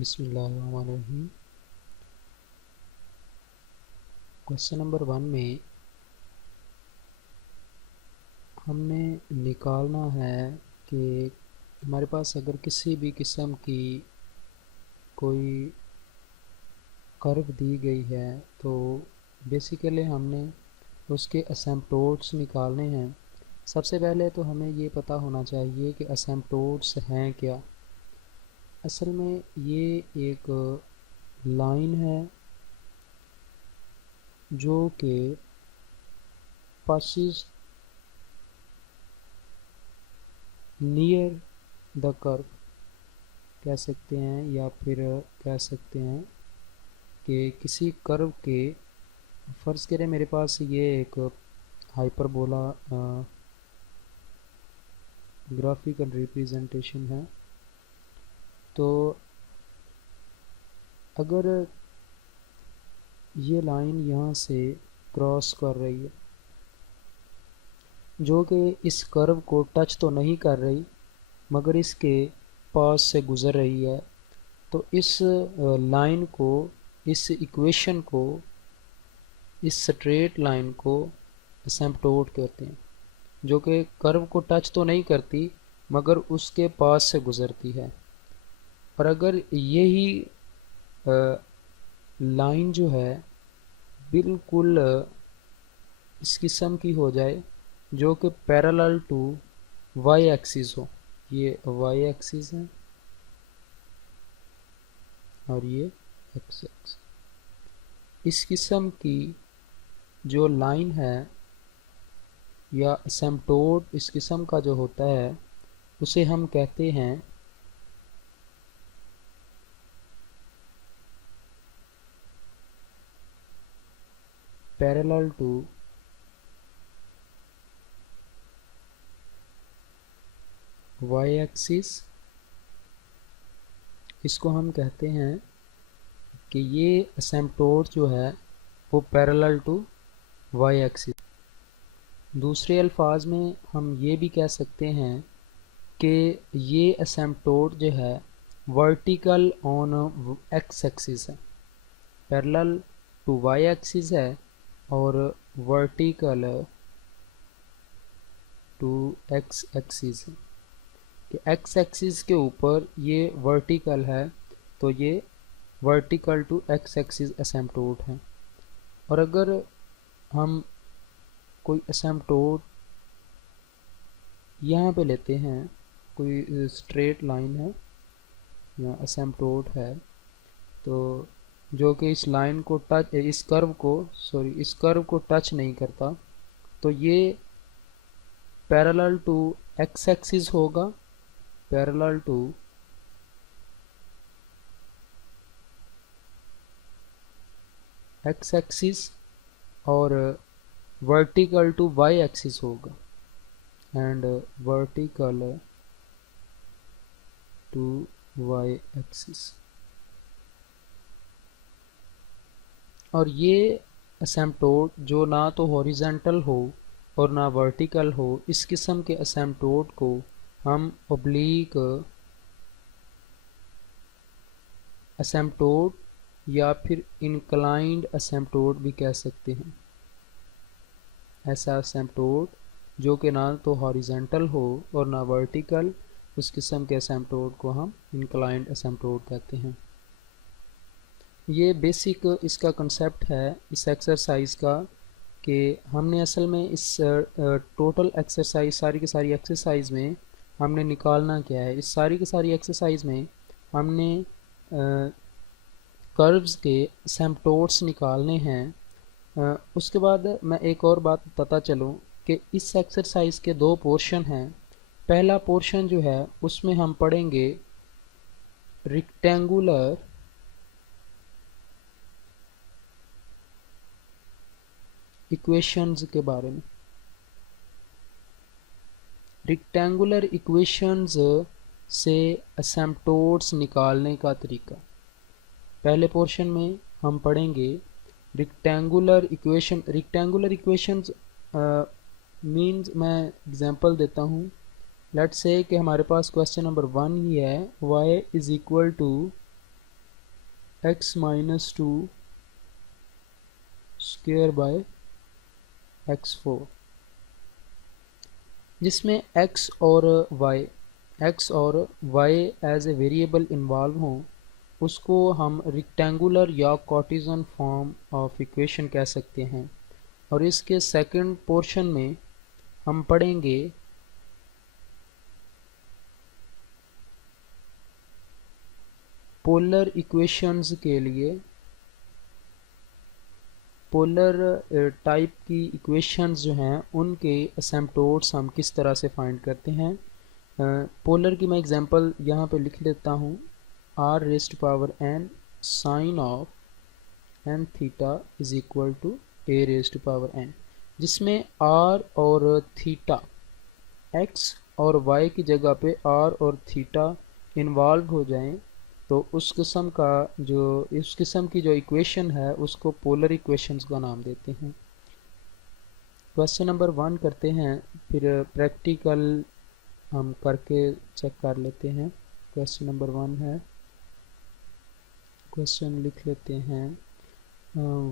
बिस्मिल्लाहिर्रहमानिर्रहीम। Question number 1 में हमने निकालना है कि हमारे पास अगर किसी भी किस्म की कोई कर्व दी गई है तो बेसिकली हमने उसके असिम्प्टोट्स निकालने हैं। सबसे पहले तो हमें ये पता होना चाहिए कि असिम्प्टोट्स हैं क्या। असल में ये एक लाइन है जो कि passes नियर द कर्व कह सकते हैं, या फिर कह सकते हैं कि किसी कर्व के, फ़र्ज़ करें मेरे पास ये एक हाइपरबोला ग्राफिकल रिप्रेजेंटेशन है। तो अगर ये लाइन यहाँ से क्रॉस कर रही है जो कि इस कर्व को टच तो नहीं कर रही मगर इसके पास से गुज़र रही है, तो इस लाइन को, इस इक्वेशन को, इस स्ट्रेट लाइन को असिम्प्टोट कहते हैं, जो कि कर्व को टच तो नहीं करती मगर उसके पास से गुज़रती है। और अगर यही लाइन जो है बिल्कुल इस किस्म की हो जाए जो कि पैरेलल टू वाई एक्सिस हो, ये वाई एक्सिस है और ये एक्स एक्सिस, इस किस्म की जो लाइन है या असिम्प्टोट इस किस्म का जो होता है उसे हम कहते हैं पैरेलल टू वाई एक्सिस। इसको हम कहते हैं कि ये असिम्प्टोट जो है वो पैरेलल टू वाई एक्सिस। दूसरे अल्फाज में हम ये भी कह सकते हैं कि ये असिम्प्टोट जो है वर्टिकल ऑन एक्स एक्सिस है, पैरेलल टू वाई एक्सिस है और वर्टिकल टू एक्स एक्सिस है। कि एक्स एक्सिस के ऊपर ये वर्टिकल है तो ये वर्टिकल टू एक्स एक्सिस असिम्प्टोट है। और अगर हम कोई असिम्प्टोट यहाँ पे लेते हैं, कोई स्ट्रेट लाइन है या असिम्प्टोट है, तो जो कि इस लाइन को टच, इस कर्व को टच नहीं करता, तो ये पैरेलल टू एक्स एक्सिस होगा, पैरेलल टू एक्स एक्सिस और वर्टिकल टू वाई एक्सिस होगा and vertical to y axis. और ये असिम्प्टोट जो ना तो हॉरिजेंटल हो और ना वर्टिकल हो, इस किस्म के असिम्प्टोट को हम ओब्लीक असिम्प्टोट या फिर इंक्लाइंड असिम्प्टोट भी कह सकते हैं। ऐसा असिम्प्टोट जो कि ना तो हॉरिजेंटल हो और ना वर्टिकल, उस किस्म के असिम्प्टोट को हम इंक्लाइंड असिम्प्टोट कहते हैं। ये बेसिक इसका कंसेप्ट है इस एक्सरसाइज का कि हमने असल में इस टोटल एक्सरसाइज, सारी की सारी एक्सरसाइज में हमने निकालना क्या है। इस सारी की सारी एक्सरसाइज में हमने कर्व्स के असिम्प्टोट्स निकालने हैं। उसके बाद मैं एक और बात बताता चलूँ कि इस एक्सरसाइज के दो पोर्शन हैं। पहला पोर्शन जो है उसमें हम पढ़ेंगे रेक्टेंगुलर इक्वेशंस के बारे में। रेक्टेंगुलर इक्वेशंस से असिम्प्टोट्स निकालने का तरीका। पहले पोर्शन में हम पढ़ेंगे rectangular equation. Rectangular equations means, मैं एग्जांपल देता हूँ। लेट्स से कि हमारे पास क्वेश्चन नंबर 1 ही है, y is equal to x minus 2 square by x4, जिसमें x और y as a variable involve हों, उसको हम रेक्टेंगुलर या कार्टेशियन फॉर्म ऑफ इक्वेशन कह सकते हैं। और इसके सेकंड पोर्शन में हम पढ़ेंगे पोलर इक्वेशंस के लिए पोलर टाइप की इक्वेशंस जो हैं उनके असिम्प्टोट्स हम किस तरह से फाइंड करते हैं। पोलर की मैं एग्जांपल यहाँ पे लिख लेता हूँ, r raised power n sine of n theta is equal to a raised power n, जिसमें r और थीटा x और y की जगह पे r और थीटा इन्वॉल्व हो जाएं तो उस किस्म की जो इक्वेशन है उसको पोलर इक्वेशंस का नाम देते हैं। क्वेश्चन नंबर 1 करते हैं, फिर प्रैक्टिकल हम करके चेक कर लेते हैं। क्वेश्चन नंबर 1 है, क्वेश्चन लिख लेते हैं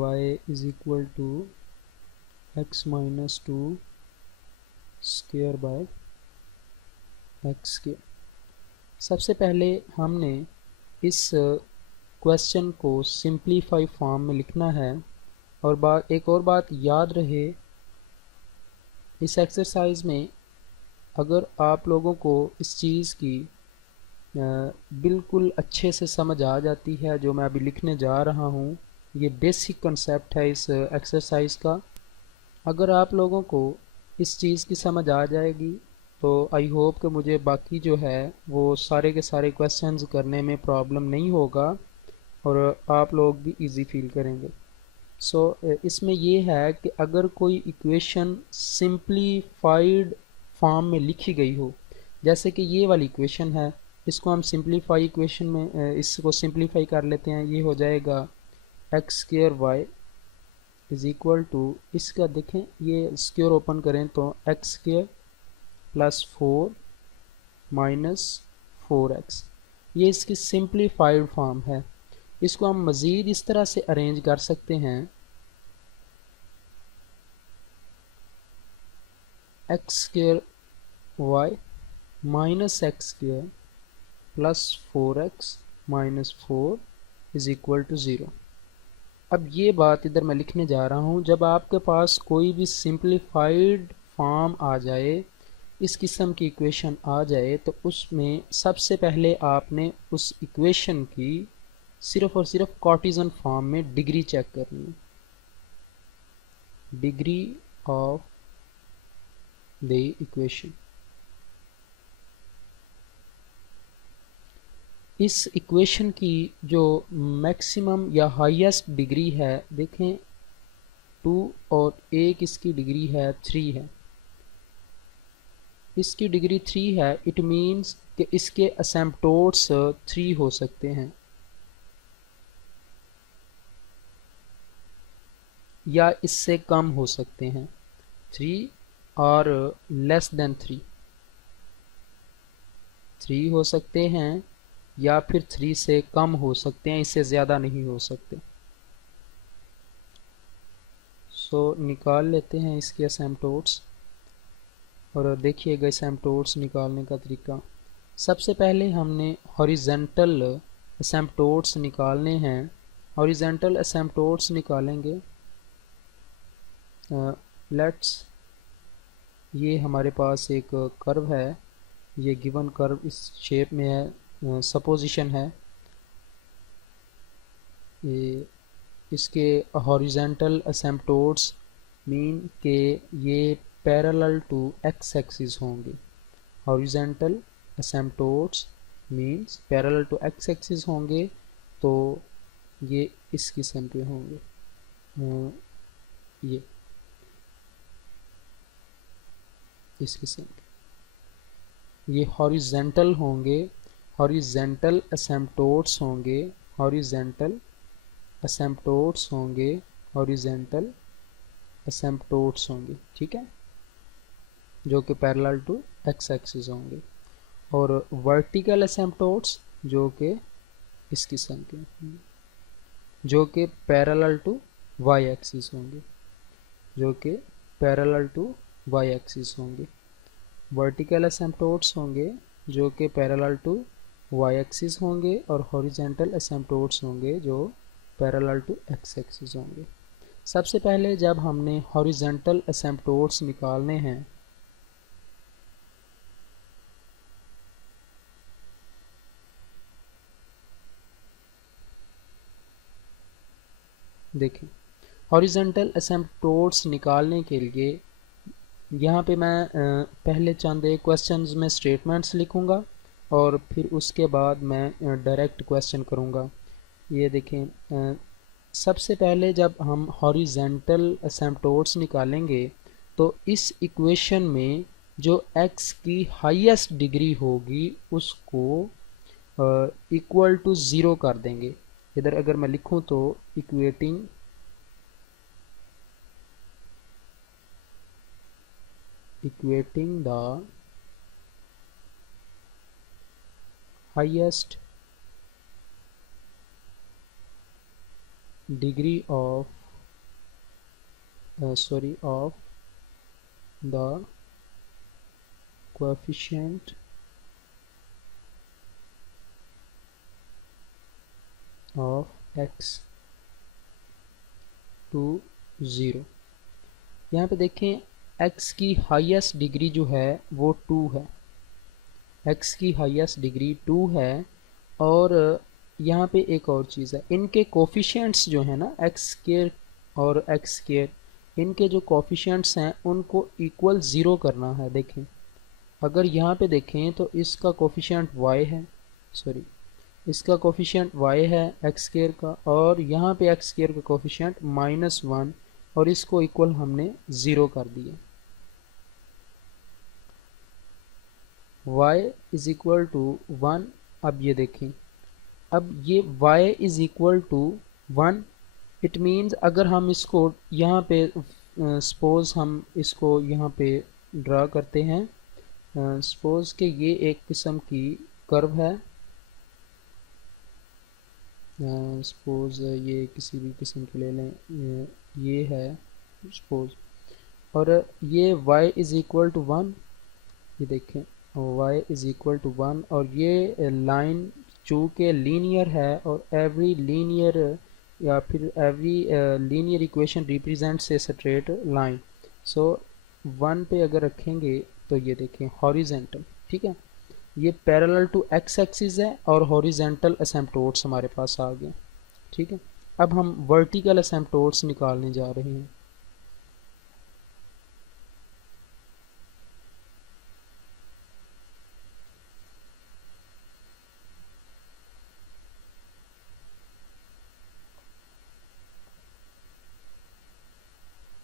y is equal to x minus 2 square by x के। सबसे पहले हमने इस क्वेश्चन को सिंप्लीफाई फॉर्म में लिखना है। और एक और बात याद रहे, इस एक्सरसाइज में अगर आप लोगों को इस चीज़ की बिल्कुल अच्छे से समझ आ जाती है जो मैं अभी लिखने जा रहा हूँ, ये बेसिक कंसेप्ट है इस एक्सरसाइज का, अगर आप लोगों को इस चीज़ की समझ आ जाएगी तो आई होप कि मुझे बाकी जो है वो सारे के सारे क्वेश्चंस करने में प्रॉब्लम नहीं होगा और आप लोग भी इजी फील करेंगे। इसमें ये है कि अगर कोई इक्वेशन सिंप्लीफाइड फॉर्म में लिखी गई हो, जैसे कि ये वाली इक्वेशन है, इसको हम सिंप्लीफाई इक्वेशन में इसको सिंप्लीफाई कर लेते हैं। ये हो जाएगा x square y is equal to, इसका देखें ये स्क्वायर ओपन करें तो x square plus 4 minus 4x, ये इसकी सिंप्लीफाइड फॉर्म है। इसको हम मज़ीद इस तरह से अरेंज कर सकते हैं, x square y minus x square plus 4x minus 4 is equal to 0। अब ये बात इधर मैं लिखने जा रहा हूँ, जब आपके पास कोई भी सिंप्लीफाइड फॉर्म आ जाए, इस किस्म की इक्वेशन आ जाए, तो उसमें सबसे पहले आपने उस इक्वेशन की सिर्फ और सिर्फ कार्टेशियन फॉर्म में डिग्री चेक करनी है, डिग्री ऑफ द इक्वेशन। इस इक्वेशन की जो मैक्सिमम या हाईएस्ट डिग्री है, देखें 2 और एक इसकी डिग्री है 3 है, इसकी डिग्री 3 है। इट मीन्स कि इसके असिम्प्टोट्स 3 हो सकते हैं या इससे कम हो सकते हैं, 3 और लेस देन 3 हो सकते हैं या फिर 3 से कम हो सकते हैं, इससे ज़्यादा नहीं हो सकते। निकाल लेते हैं इसके असिम्प्टोट्स और देखिएगा असिम्प्टोट्स निकालने का तरीका। सबसे पहले हमने हॉरिजेंटल असिम्प्टोट्स निकालने हैं। हॉरिजेंटल असिम्प्टोट्स निकालेंगे, लेट्स, ये हमारे पास एक कर्व है, ये गिवन कर्व इस शेप में है, सपोजिशन है, ये इसके हॉरिजेंटल असिम्प्टोट्स मीन के ये पैरेलल टू एक्स एक्सिस होंगे। Horizontal asymptotes means parallel to x axis होंगे, तो ये इस किस्म के होंगे, ये इस किस्म के, ये हॉरिजेंटल होंगे, हॉरिजेंटल असिम्प्टोट्स होंगे, हॉरिजेंटल असिम्प्टोट्स होंगे, हॉरिजेंटल असिम्प्टोट्स होंगे, ठीक है, जो कि पैरेलल टू एक्स एक्सिस होंगे। और वर्टिकल असिम्प्टोट्स जो कि इस किस्म के। जो कि पैरेलल टू वाई एक्सिस होंगे, जो कि पैरेलल टू वाई एक्सिस होंगे। वर्टिकल एसिम्पटोट्स होंगे जो कि पैरेलल टू वाई एक्सिस होंगे, और हॉरिजेंटल एसिम्पटोट्स होंगे जो पैरेलल टू एक्स एक्सिस होंगे। सबसे पहले जब हमने हॉरिजेंटल एसिम्पटोट्स निकालने हैं, देखें हॉरिजेंटल एसिम्पटोट्स निकालने के लिए यहाँ पे मैं पहले चंद एक क्वेश्चंस में स्टेटमेंट्स लिखूँगा और फिर उसके बाद मैं डायरेक्ट क्वेश्चन करूँगा। ये देखें, सबसे पहले जब हम हॉरिजेंटल एसिम्पटोट्स निकालेंगे तो इस इक्वेशन में जो x की हाईएस्ट डिग्री होगी उसको इक्वल टू ज़ीरो कर देंगे। इधर अगर मैं लिखूं तो equating the highest degree of of the coefficient of x to 0। यहाँ पे देखें x की हाईएस्ट डिग्री जो है वो 2 है, x की हाईएस्ट डिग्री 2 है। और यहाँ पे एक और चीज़ है, इनके कोफिशिएंट्स जो है ना x स्क्वायर और x स्क्वायर, इनके जो कोफिशिएंट्स हैं उनको इक्वल ज़ीरो करना है। देखें अगर यहाँ पे देखें तो इसका कोफिशिएंट y है, इसका कोफिशिएंट y है x स्क्वायर का, और यहाँ पे x स्क्वायर का कोफिशिएंट -1, और इसको इक्वल हमने ज़ीरो कर दिया। y is equal to 1। अब ये देखें, अब ये y is equal to 1, it means अगर हम इसको यहाँ पे सपोज़ हम इसको यहाँ पे ड्रा करते हैं, सपोज़ कि ये एक किस्म की कर्व है, सपोज़ ये किसी भी किस्म की ले लें, ये है सपोज़, और ये y इज़ इक्वल टू 1, ये देखें y इज़ इक्वल टू 1, और ये लाइन चूँकि लीनियर है और एवरी लीनियर या फिर every linear equation represents a straight line, so 1 पे अगर रखेंगे तो ये देखें हॉरिजेंटल, ठीक है, ये पैरेलल टू एक्स एक्सिस है और हॉरिजेंटल एसिम्पटोट्स हमारे पास आ गए, ठीक है। अब हम वर्टिकल एसिम्पटोट्स निकालने जा रहे हैं।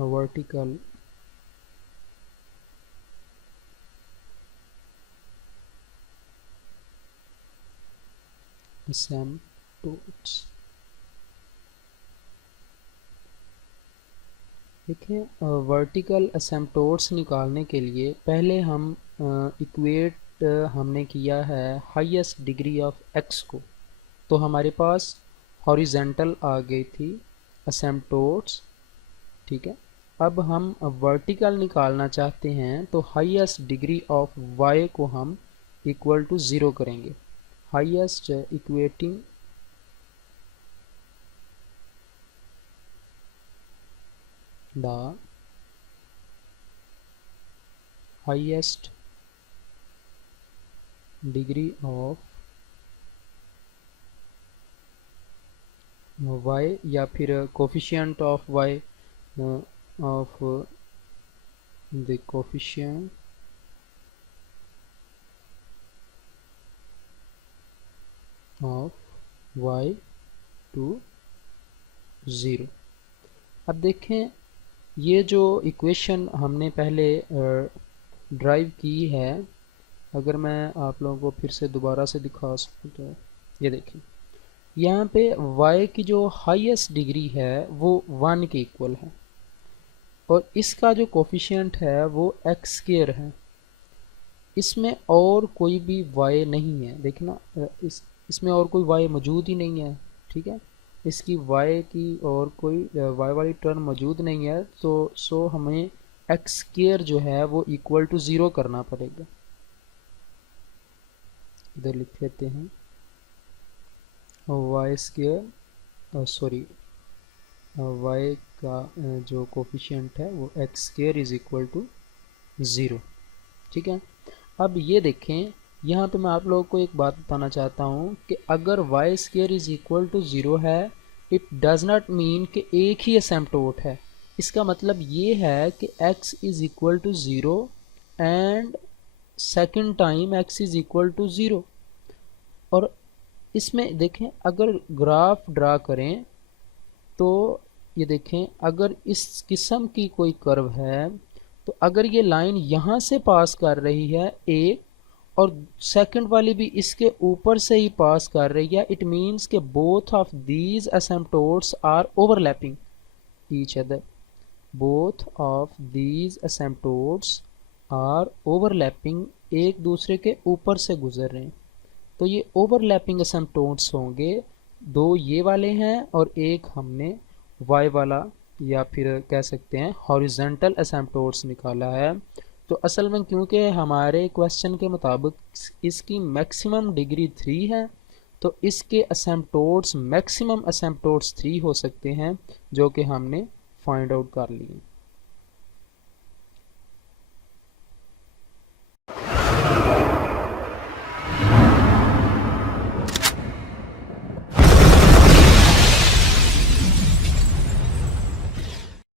वर्टिकल एसिम्पटोट्स, देखिए वर्टिकल एसिम्पटोट्स निकालने के लिए पहले हम इक्वेट हमने किया है हाईएस्ट डिग्री ऑफ एक्स को, तो हमारे पास हॉरिजेंटल आ गई थी एसिम्पटोट्स, ठीक है। अब हम वर्टिकल निकालना चाहते हैं तो हाईएस्ट डिग्री ऑफ y को हम इक्वल टू 0 करेंगे। Highest equating the highest degree of y या फिर coefficient of y of the coefficient of y to 0। अब देखें ये जो इक्वेशन हमने पहले ड्राइव की है, अगर मैं आप लोगों को फिर से दोबारा से दिखा सकूँ तो ये देखें यहाँ पे y की जो हाईएस्ट डिग्री है वो 1 के इक्वल है, और इसका जो कोफिशिएंट है वो एक्स स्क्वायर है, इसमें और कोई भी y नहीं है, देखना इसमें और कोई y मौजूद ही नहीं है, ठीक है, इसकी y की और कोई y वाली टर्म मौजूद नहीं है, तो सो हमें एक्स स्क्वायर जो है वो इक्वल टू 0 करना पड़ेगा। इधर लिख लेते हैं वाई स्क्वायर, सॉरी y का जो कोफिशिएंट है वो x square is equal to 0। ठीक है, अब ये देखें, यहाँ पे मैं आप लोगों को एक बात बताना चाहता हूँ कि अगर y square is equal to 0 है, इट डज नॉट मीन कि एक ही असिम्प्टोट है। इसका मतलब ये है कि x is equal to 0 and second time x is equal to 0। और इसमें देखें, अगर ग्राफ ड्रा करें तो ये देखें, अगर इस किस्म की कोई कर्व है तो अगर ये लाइन यहाँ से पास कर रही है एक, और सेकंड वाली भी इसके ऊपर से ही पास कर रही है, इट मीन्स के both of these asymptotes are overlapping each other. Both of these asymptotes are overlapping, एक दूसरे के ऊपर से गुजर रहे हैं। तो ये ओवरलैपिंग असिम्प्टोट्स होंगे, दो ये वाले हैं और एक हमने y वाला या फिर कह सकते हैं हॉरिजेंटल असिम्प्टोट्स निकाला है। तो असल में क्योंकि हमारे क्वेश्चन के मुताबिक इसकी मैक्सिमम डिग्री 3 है, तो इसके असिम्प्टोट्स मैक्सिमम असिम्प्टोट्स 3 हो सकते हैं, जो कि हमने फाइंड आउट कर लिए।